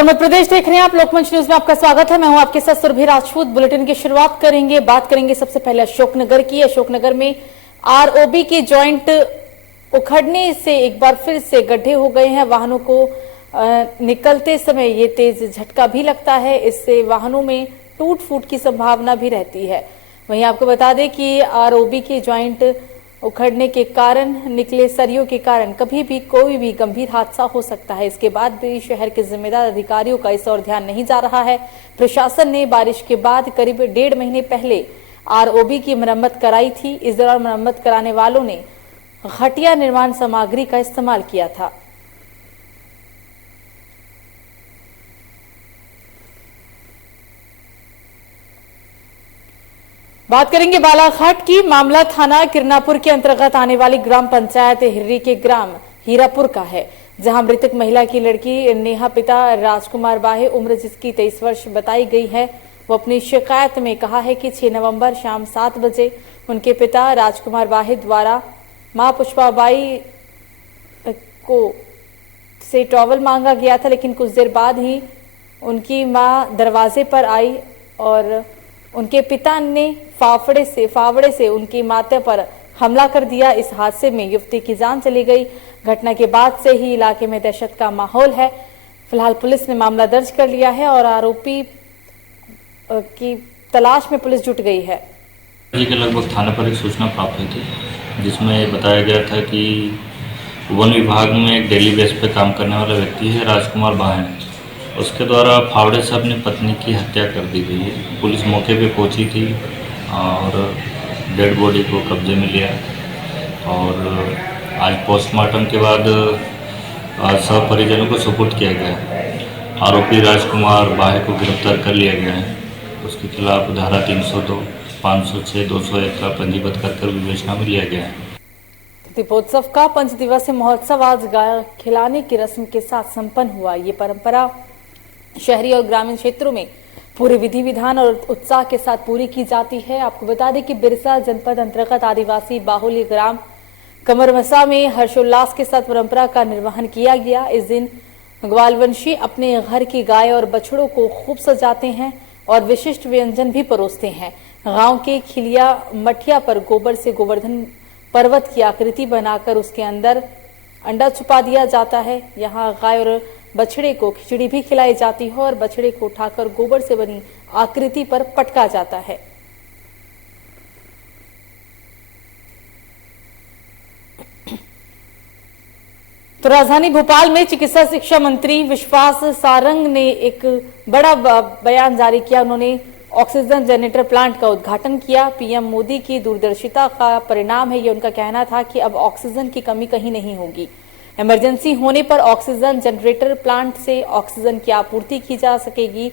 खबर मध्य प्रदेश देख रहे हैं आप। लोकमंच न्यूज में आपका स्वागत है। मैं हूं आपके साथ सुरभि राजपूत। बुलेटिन की शुरुआत करेंगे, बात करेंगे सबसे पहले अशोकनगर की। अशोकनगर में आरओबी के जॉइंट उखड़ने से एक बार फिर से गड्ढे हो गए हैं। वाहनों को निकलते समय ये तेज झटका भी लगता है, इससे वाहनों में टूट फूट की संभावना भी रहती है। वहीं आपको बता दें कि आरओबी के जॉइंट उखड़ने के कारण निकले सरियों के कारण कभी भी कोई भी गंभीर हादसा हो सकता है। इसके बाद भी शहर के जिम्मेदार अधिकारियों का इस ओर ध्यान नहीं जा रहा है। प्रशासन ने बारिश के बाद करीब 1.5 महीने पहले आरओबी की मरम्मत कराई थी। इस दौरान मरम्मत कराने वालों ने घटिया निर्माण सामग्री का इस्तेमाल किया था। बात करेंगे बालाघाट की। मामला थाना किरनापुर के अंतर्गत आने वाली ग्राम पंचायत हिर्री के ग्राम हीरापुर का है, जहां मृतक महिला की लड़की नेहा पिता राजकुमार बाहे उम्र जिसकी 23 वर्ष बताई गई है, वो अपनी शिकायत में कहा है कि 6 नवंबर शाम 7 बजे उनके पिता राजकुमार बाहे द्वारा मां पुष्पाबाई को से टॉवल मांगा गया था, लेकिन कुछ देर बाद ही उनकी मां दरवाजे पर आई और उनके पिता ने फावड़े से उनकी माता पर हमला कर दिया। इस हादसे में युवती की जान चली गई। घटना के बाद से ही इलाके में दहशत का माहौल है। फिलहाल पुलिस ने मामला दर्ज कर लिया है और आरोपी की तलाश में पुलिस जुट गई है। के लगभग थाने पर एक सूचना प्राप्त हुई थी, जिसमें बताया गया था कि वन विभाग में एक डेली बेस पे काम करने वाला व्यक्ति है राजकुमार बाहे, उसके द्वारा फावड़े से अपनी पत्नी की हत्या कर दी गई है। पुलिस मौके पे पहुंची थी और डेड बॉडी को कब्जे में लिया और आज पोस्टमार्टम के बाद सब परिजनों को सुपुर्द किया गया। आरोपी राजकुमार बाहे को गिरफ्तार कर लिया गया है। उसके खिलाफ धारा 302, 506, 201 का पंजीबद्ध कर विवेचना में लिया गया है। दीपोत्सव का 5 दिवसीय महोत्सव आज गाय खिलाने की रस्म के साथ संपन्न हुआ। ये परंपरा शहरी और ग्रामीण क्षेत्रों में पूरे विधि विधान और उत्साह के साथ पूरी की जाती है। आपको बता दें कि बिरसा जनपद अंतर्गत आदिवासी बाहुल्य ग्राम कमरमसा में हर्षोल्लास के साथ परंपरा का निर्वहन किया गया। इस दिन ग्वालवंशी अपने घर की गाय और बछड़ों को खूब सजाते हैं और विशिष्ट व्यंजन भी परोसते हैं। गांव के खिलिया मठिया पर गोबर से गोवर्धन पर्वत की आकृति बनाकर उसके अंदर अंडा छुपा दिया जाता है। यहाँ गाय और बछड़े को खिचड़ी भी खिलाई जाती है और बछड़े को उठाकर गोबर से बनी आकृति पर पटका जाता है। तो राजधानी भोपाल में चिकित्सा शिक्षा मंत्री विश्वास सारंग ने एक बड़ा बयान जारी किया। उन्होंने ऑक्सीजन जनरेटर प्लांट का उद्घाटन किया। पीएम मोदी की दूरदर्शिता का परिणाम है, ये उनका कहना था कि अब ऑक्सीजन की कमी कहीं नहीं होगी। इमरजेंसी होने पर ऑक्सीजन जनरेटर प्लांट से ऑक्सीजन की आपूर्ति की जा सकेगी।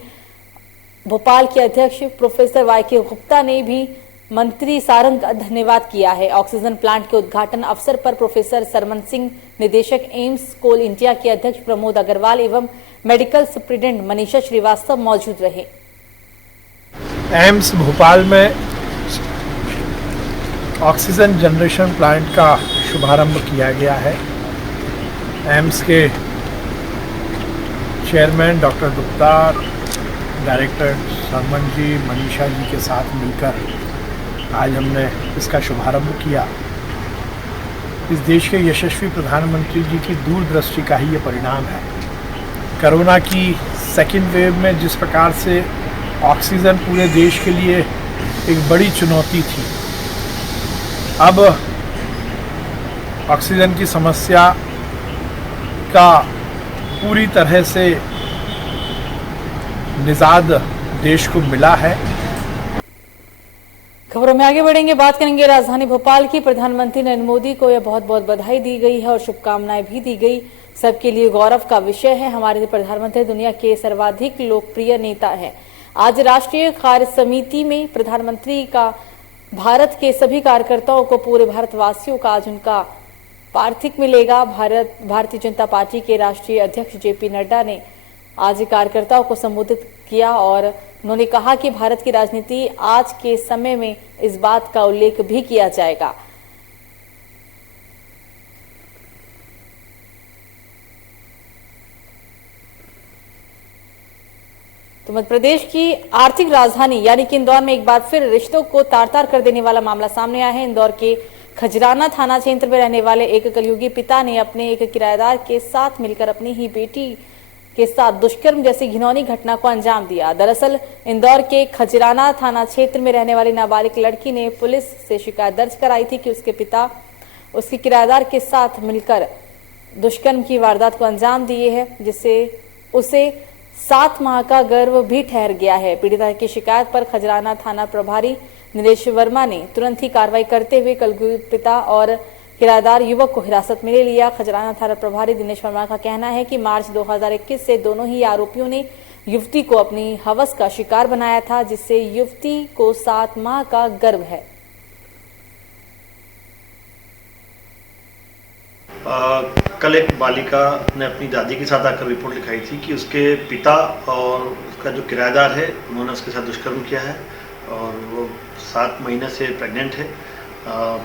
भोपाल के अध्यक्ष प्रोफेसर वाईके गुप्ता ने भी मंत्री सारंग का धन्यवाद किया है। ऑक्सीजन प्लांट के उद्घाटन अवसर पर प्रोफेसर सरमन सिंह, निदेशक एम्स कोल इंडिया के अध्यक्ष प्रमोद अग्रवाल एवं मेडिकल सुप्रिंटेंडेंट मनीषा श्रीवास्तव मौजूद रहे। एम्स भोपाल में ऑक्सीजन जनरेशन प्लांट का शुभारंभ किया गया है। एम्स के chairman doctor Gupta, director Sarman ji, Manisha ji के साथ मिलकर आज हमने इसका शुभारंभ किया। इस देश के यशस्वी प्रधानमंत्री जी की दूरदृष्टि का ही ये परिणाम है। कोरोना की सेकेंड वेव में जिस प्रकार से ऑक्सीजन पूरे देश के लिए एक बड़ी चुनौती थी, अब ऑक्सीजन की समस्या का पूरी तरह से निजात देश को मिला है। खबरों में आगे बढ़ेंगे, बात करेंगे राजधानी भोपाल की। प्रधानमंत्री नरेंद्र मोदी को यह बहुत बहुत बधाई दी गई है और शुभकामनाएं भी दी गई। सबके लिए गौरव का विषय है। हमारे प्रधानमंत्री दुनिया के सर्वाधिक लोकप्रिय नेता हैं। आज राष्ट्रीय कार्य समिति में प्रधानमंत्री का भारत के सभी कार्यकर्ताओं को, पूरे भारतवासियों का आज उनका पार्थिव मिलेगा। भारतीय जनता पार्टी के राष्ट्रीय अध्यक्ष जेपी नड्डा ने आज कार्यकर्ताओं को संबोधित किया और उन्होंने कहा कि भारत की राजनीति आज के समय में इस बात का उल्लेख भी किया जाएगा। तो मध्य प्रदेश की आर्थिक राजधानी यानी कि इंदौर में एक बार फिर रिश्तों को तार-तार कर देने वाला मामला सामने आया है। इंदौर के खजराना थाना क्षेत्र में रहने वाले एक कलयुगी पिता ने अपने एक किराएदार के साथ मिलकर अपनी ही बेटी के साथ दुष्कर्म जैसी घिनौनी घटना को अंजाम दिया। दरअसल इंदौर के खजराना थाना क्षेत्र में रहने वाली नाबालिग लड़की ने पुलिस से शिकायत दर्ज कराई थी कि उसके पिता उसके किराएदार के साथ मिलकर दुष्कर्म की वारदात को अंजाम दिए है, जिससे उसे 7 माह का गर्भ भी ठहर गया है। पीड़िता की शिकायत पर खजराना थाना प्रभारी नीलेश वर्मा ने तुरंत ही कार्रवाई करते हुए कलयुगी पिता और किराएदार युवक को हिरासत में ले लिया। खजराना थाना प्रभारी दिनेश वर्मा का कहना है कि मार्च 2021 से दोनों ही आरोपियों ने युवती को अपनी हवस का शिकार बनाया था, जिससे युवती को 7 माह का गर्भ है। कल एक बालिका ने अपनी दादी के साथ आकर रिपोर्ट लिखाई थी कि उसके पिता और उसका जो किराएदार है उन्होंने उसके साथ दुष्कर्म किया है और वो 7 महीने से प्रेग्नेंट है।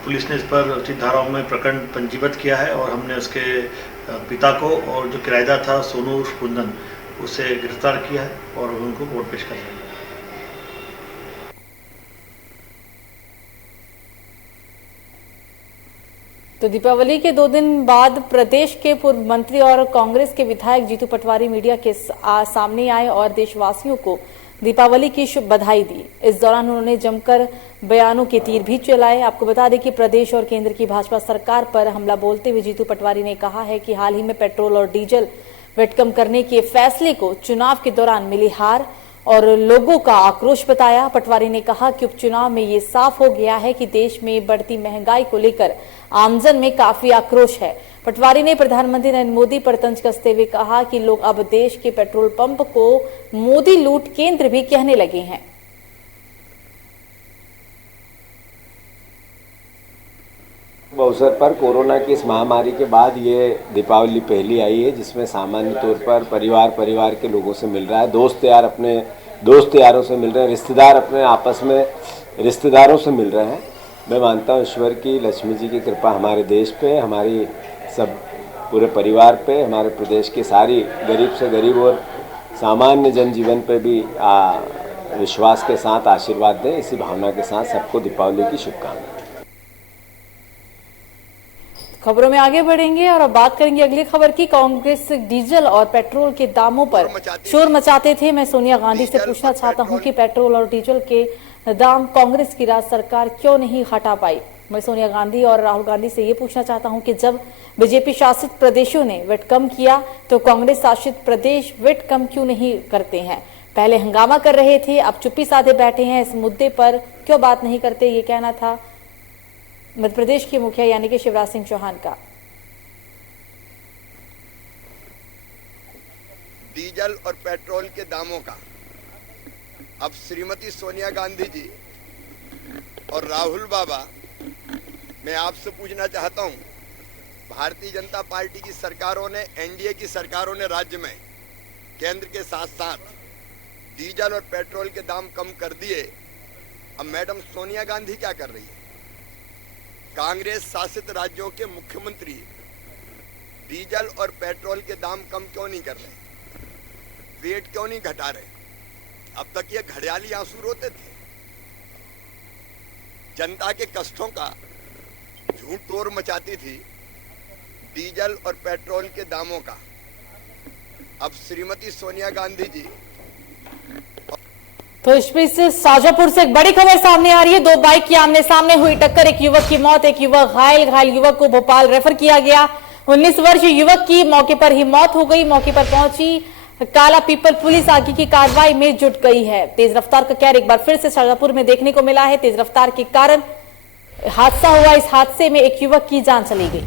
पुलिस ने इस पर उचित धाराओं में प्रकरण पंजीबद्ध किया है और हमने उसके पिता को और जो किराएदार था सोनू कुंदन उसे गिरफ्तार किया है और उनको कोर्ट पेश कर दिया है। तो दीपावली के 2 दिन बाद प्रदेश के पूर्व मंत्री और कांग्रेस के विधायक जीतू पटवारी मीडिया के सामने आए और देशवासियों को दीपावली की शुभ बधाई दी। इस दौरान उन्होंने जमकर बयानों के तीर भी चलाए। आपको बता दें कि प्रदेश और केंद्र की भाजपा सरकार पर हमला बोलते हुए जीतू पटवारी ने कहा है कि हाल ही में पेट्रोल और डीजल वेट कम करने के फैसले को चुनाव के दौरान मिली हार और लोगों का आक्रोश बताया। पटवारी ने कहा कि उपचुनाव में ये साफ हो गया है कि देश में बढ़ती महंगाई को लेकर आमजन में काफी आक्रोश है। पटवारी ने प्रधानमंत्री नरेंद्र मोदी पर तंज कसते हुए कहा कि लोग अब देश के पेट्रोल पंप को मोदी लूट केंद्र भी कहने लगे हैं। अवसर पर कोरोना की इस महामारी के बाद ये दीपावली पहली आई है जिसमें सामान्य तौर पर परिवार के लोगों से मिल रहा है, दोस्त यार अपने दोस्त यारों से मिल रहे हैं, रिश्तेदार अपने आपस में रिश्तेदारों से मिल रहे हैं। मैं मानता हूँ ईश्वर की लक्ष्मी जी की कृपा हमारे देश पे, हमारी सब पूरे परिवार पे, हमारे प्रदेश की सारी गरीब से गरीब और सामान्य जनजीवन पे भी विश्वास के साथ आशीर्वाद दें। इसी भावना के साथ सबको दीपावली की शुभकामनाएं। खबरों में आगे बढ़ेंगे और अब बात करेंगे अगली खबर की। कांग्रेस डीजल और पेट्रोल के दामों पर शोर मचाते थे। मैं सोनिया गांधी से पूछना चाहता हूं कि पेट्रोल और डीजल के दाम कांग्रेस की राज्य सरकार क्यों नहीं हटा पाई। मैं सोनिया गांधी और राहुल गांधी से ये पूछना चाहता हूं कि जब बीजेपी शासित प्रदेशों ने वेट कम किया तो कांग्रेस शासित प्रदेश वेट कम क्यों नहीं करते हैं। पहले हंगामा कर रहे थे, अब चुप्पी साधे बैठे हैं। इस मुद्दे पर क्यों बात नहीं करते, ये कहना था मध्य प्रदेश के मुखिया यानी कि शिवराज सिंह चौहान का। डीजल और पेट्रोल के दामों का अब श्रीमती सोनिया गांधी जी और राहुल बाबा, मैं आपसे पूछना चाहता हूं, भारतीय जनता पार्टी की सरकारों ने, एनडीए की सरकारों ने राज्य में केंद्र के साथ साथ डीजल और पेट्रोल के दाम कम कर दिए। अब मैडम सोनिया गांधी क्या कर रही है? कांग्रेस शासित राज्यों के मुख्यमंत्री डीजल और पेट्रोल के दाम कम क्यों नहीं कर रहे, वेट क्यों नहीं घटा रहे? अब तक ये घड़ियाली आंसू रोते थे। जनता के कष्टों का झूठ तोड़ मचाती थी डीजल और पेट्रोल के दामों का। अब श्रीमती सोनिया गांधी जी। तो इस बीच शाजापुर से एक बड़ी खबर सामने आ रही है। 2 बाइक की आमने सामने हुई टक्कर, एक युवक की मौत, एक युवक घायल युवक को भोपाल रेफर किया गया। 19 वर्षीय युवक की मौके पर ही मौत हो गई। मौके पर पहुंची काला पीपल पुलिस आगे की कार्रवाई में जुट गई है। तेज रफ्तार का कहर एक बार फिर से शाजापुर में देखने को मिला है। तेज रफ्तार के कारण हादसा हुआ। इस हादसे में एक युवक की जान चली गई।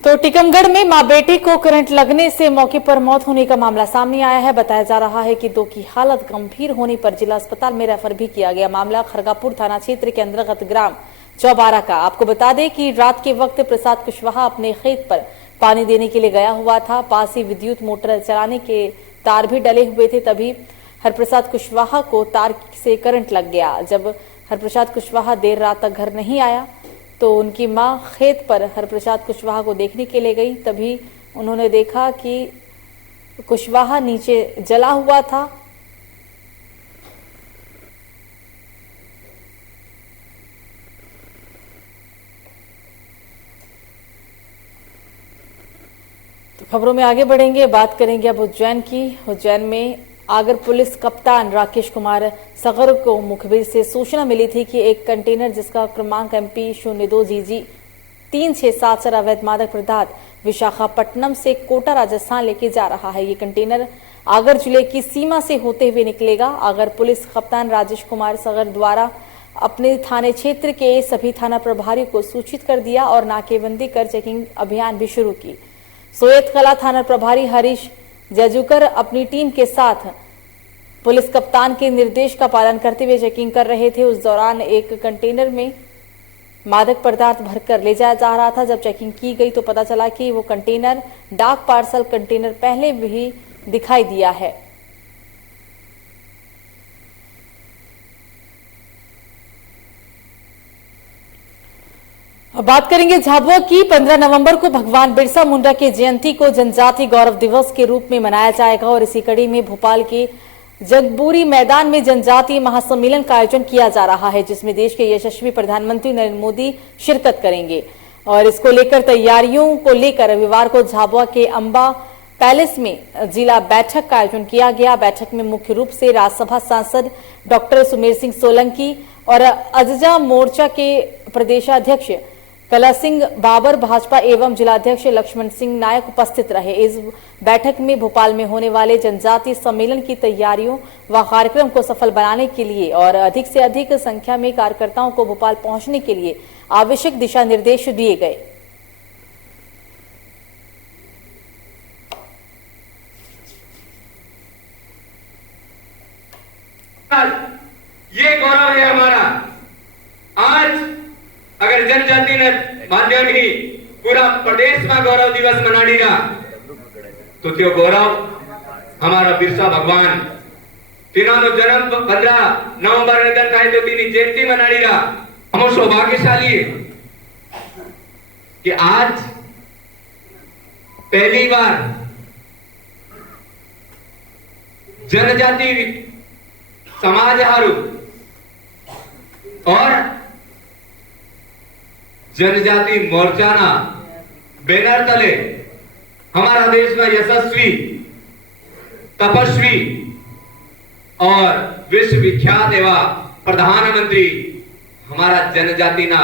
तो टीकमगढ़ में मां बेटी को करंट लगने से मौके पर मौत होने का मामला सामने आया है। बताया जा रहा है कि 2 की हालत गंभीर होने पर जिला अस्पताल में रेफर भी किया गया। मामला खरगापुर थाना क्षेत्र के अंतर्गत ग्राम चौबारा का। आपको बता दें कि रात के वक्त प्रसाद कुशवाहा अपने खेत पर पानी देने के लिए गया हुआ था। पास ही विद्युत मोटर चलाने के तार भी डले हुए थे। तभी हरप्रसाद कुशवाहा को तार से करंट लग गया। जब हरप्रसाद कुशवाहा देर रात तक घर नहीं आया तो उनकी मां खेत पर हरप्रसाद कुशवाहा को देखने के लिए गई। तभी उन्होंने देखा कि कुशवाहा नीचे जला हुआ था। तो खबरों में आगे बढ़ेंगे, बात करेंगे अब उज्जैन की। उज्जैन में आगर पुलिस कप्तान राकेश कुमार सगर को मुखबिर से सूचना मिली थी कि एक कंटेनर जिसका क्रमांक MP 02 GG 3674 अवैध मादक पदार्थ विशाखापट्टनम से कोटा राजस्थान लेके जा रहा है। ये कंटेनर आगर जिले की सीमा से होते हुए निकलेगा। आगर पुलिस कप्तान राजेश कुमार सगर द्वारा अपने थाने क्षेत्र के सभी थाना प्रभारियों को सूचित कर दिया और नाकेबंदी कर चेकिंग अभियान भी शुरू की। सोयत कला थाना प्रभारी हरीश जजुकर अपनी टीम के साथ पुलिस कप्तान के निर्देश का पालन करते हुए चेकिंग कर रहे थे। उस दौरान एक कंटेनर में मादक पदार्थ भरकर ले जाया जा रहा था। जब चेकिंग की गई तो पता चला कि वो कंटेनर डाक पार्सल कंटेनर पहले भी दिखाई दिया है। अब बात करेंगे झाबुआ की। 15 नवंबर को भगवान बिरसा मुंडा की जयंती को जनजाति गौरव दिवस के रूप में मनाया जाएगा और इसी कड़ी में भोपाल के जगबूरी मैदान में जनजातीय महासम्मेलन का आयोजन किया जा रहा है, जिसमें देश के यशस्वी प्रधानमंत्री नरेंद्र मोदी शिरकत करेंगे। और इसको लेकर तैयारियों को लेकर रविवार को झाबुआ के अंबा पैलेस में जिला बैठक का आयोजन किया गया। बैठक में मुख्य रूप से राज्यसभा सांसद डॉक्टर सुमेर सिंह सोलंकी और अजजा मोर्चा के प्रदेशाध्यक्ष कला सिंह बाबर, भाजपा एवं जिलाध्यक्ष लक्ष्मण सिंह नायक उपस्थित रहे। इस बैठक में भोपाल में होने वाले जनजातीय सम्मेलन की तैयारियों व कार्यक्रम को सफल बनाने के लिए और अधिक से अधिक संख्या में कार्यकर्ताओं को भोपाल पहुंचने के लिए आवश्यक दिशा निर्देश दिए गए। ये गौरव है हमारा। आज अगर जनजाति ने माध्यम ही पूरा प्रदेश में गौरव दिवस मनाड़ी रहा तो त्यो गौरव हमारा बिरसा भगवान तीनों जन्म 15 नवंबर ने दिन तो तीन जयंती मनाड़ी रहा। हम सौभाग्यशाली है कि आज पहली बार जनजाति समाज हारू और जनजाति मोर्चाना बैनर तले हमारा देश में यशस्वी, तपस्वी और विश्वविख्यात एवं प्रधानमंत्री हमारा जनजाति ना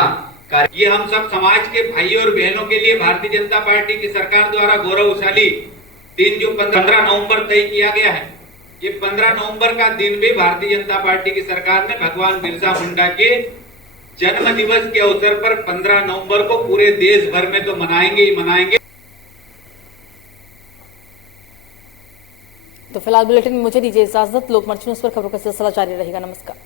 कार्य। ये हम सब समाज के भाइयों और बहनों के लिए भारतीय जनता पार्टी की सरकार द्वारा गौरवशाली दिन जो 15 नवंबर तय किया गया है, ये 15 नवंबर का दिन भी भारतीय जनता पार्टी की सरकार ने भगवान बिरसा मुंडा के जन्म दिवस के अवसर पर 15 नवंबर को पूरे देश भर में तो मनाएंगे ही मनाएंगे। तो फिलहाल बुलेटिन में मुझे दीजिए इजाजत। लोकमंच न्यूज पर खबरों का सिलसिला जारी रहेगा। नमस्कार।